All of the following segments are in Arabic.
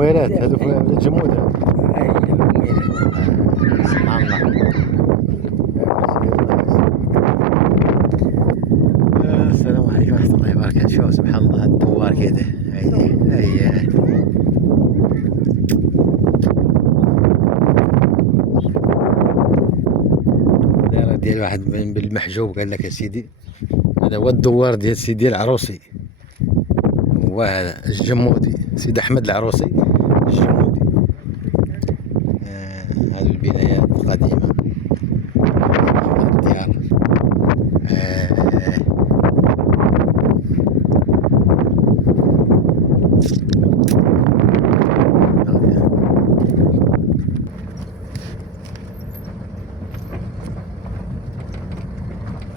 المويرات هذو في الجمود. اي الميلاد. سبحان الله. السلام عليكم ورحمة الله وبركاته. شوف سبحان الله الدوار كده. هي دايرة ديال واحد بالمحجوب. قال لك يا سيدي هذا هو الدوار ديال سيدي العروسي، هو هذا الجمودي، سيدي أحمد العروسي الجمودي. هذه البنايات القديمة، الديار.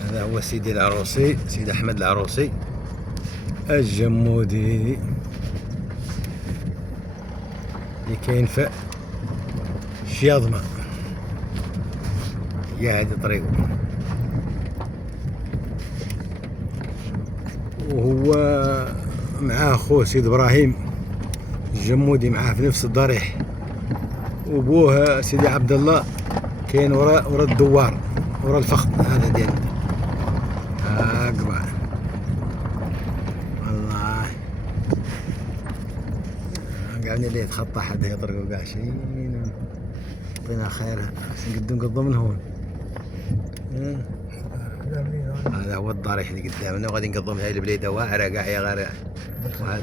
هذا هو سيدي العروسي، سيدي أحمد العروسي الجمودي اللي كاين في شياضمة. هي هذه طريقه، وهو معاه خوه سيد إبراهيم الجمودي معاه في نفس الضريح، وبوه سيدي عبد الله كاين ورا الدوار، ورا الفخذ هذا ديالنا. قبع والله قاعدين اللي يتخطى حد يطرقوا كاع شي. يعطينا خير نقدو من هون. هذا هو الضريح اللي قدامنا، وغادي نقضوا من هاي البليده واعره كاع يا غير.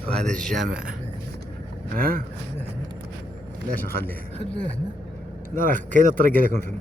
وهذا الجامع. ها؟ ليش نخليها؟ خليه هنا. لا راه كاينه الطريقه لكم فهم.